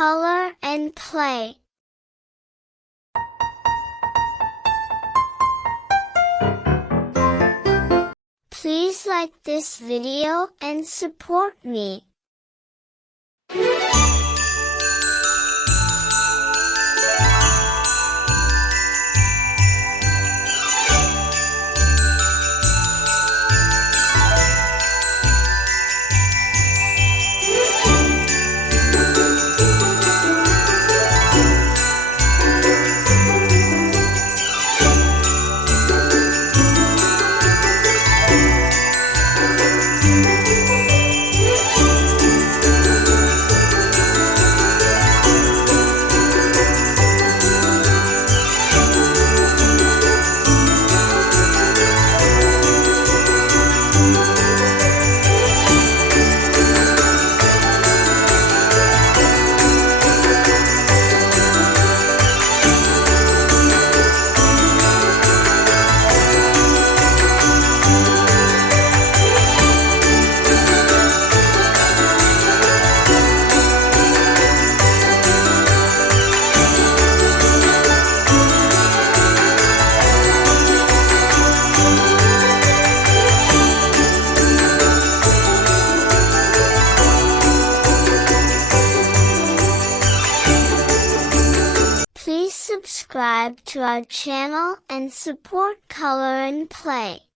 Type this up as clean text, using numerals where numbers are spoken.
color and play. Please like this video and support me. Please subscribe to our channel and support Color and Play.